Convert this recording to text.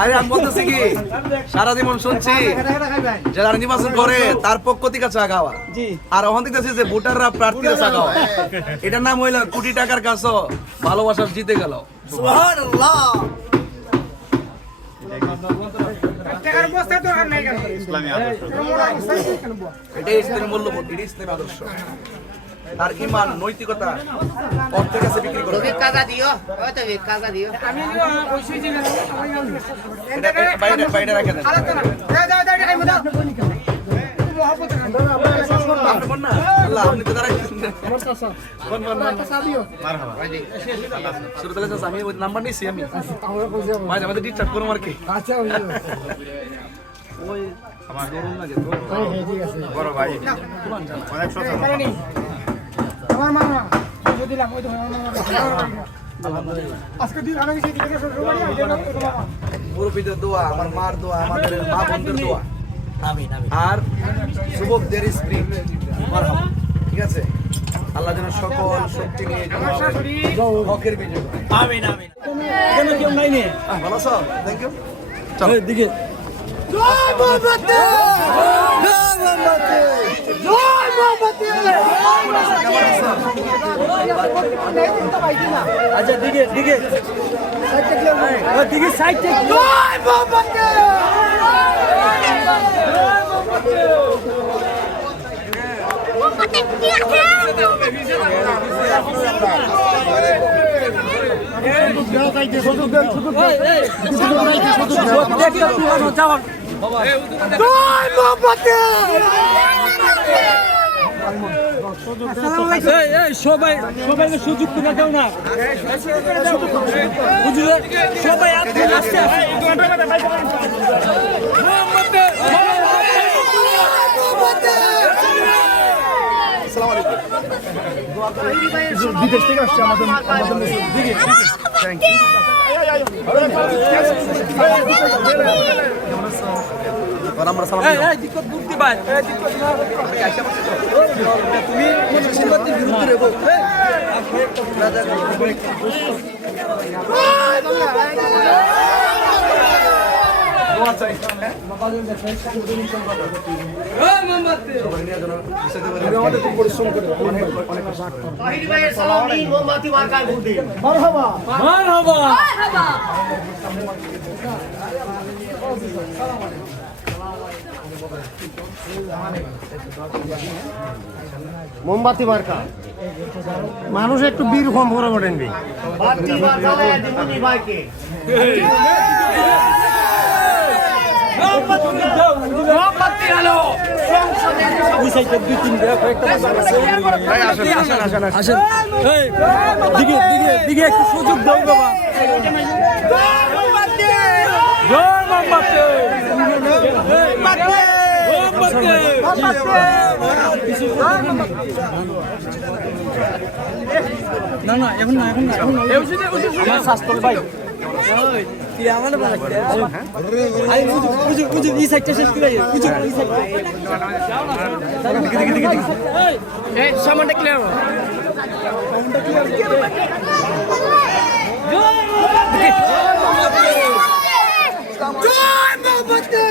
আরে আমি বলতেছি কি সারা জীবন শুনছি যারা নির্বাচন করে তার পক্ষ থেকে চা খাওয়া আর ওখান থেকে যে ভোটাররা প্রার্থীরা চা খাওয়া এটার নাম হইল কোটি টাকার কাছে ভালোবাসা জিতে গেল। সুবহানাল্লাহ। এটাই ইসলামের মূল্যবোধ, এটাই ইসলামের আদর্শ। তার ইমান নৈতিকতা অর্থের কাছে বিক্রি করে বাইরে রাখে দেন। আপনি তো আমি নাম্বার নিচ্ছি, আমি মাঝে মাঝে ডিস্টার্ব করবো আর কি। ওই আমার গরম লাগে তো বড় ভাই অনেক মুরব্বীদের দোয়া, আমার মার দোয়া, আমাদের মা বোনদের দোয়া আর যুবকদের স্পিরিট, ঠিক আছে? আল্লাহ যেন সকল শক্তি নিয়ে হকের বিজয়। আমিন আমিন। ভালো আছো? Thank you. চলো দিকে। জয় মোমবাতি, জয় মোমবাতি, জয় মোমবাতি। আচ্ছা দিকে দিকে দিকে সাইড থেকে জয় মোমবাতি। সবাই সবাইকে সুযোগ করে দাও না, সবাই আস্তে আস্তে বিদেশ থেকে আসছে আমাদের পরিশ্রম করে মোমবাতি মার্কা মানুষ একটু বীর কম করে ওঠেন দিকে একটু সুযোগ দাও বাবা। না না এখন না এখন না আমার স্বাস্থ্য ভাই আমার এই সাইডটা শেষ করে সামানটা ক্লিয়ার জয় মোমবাতি।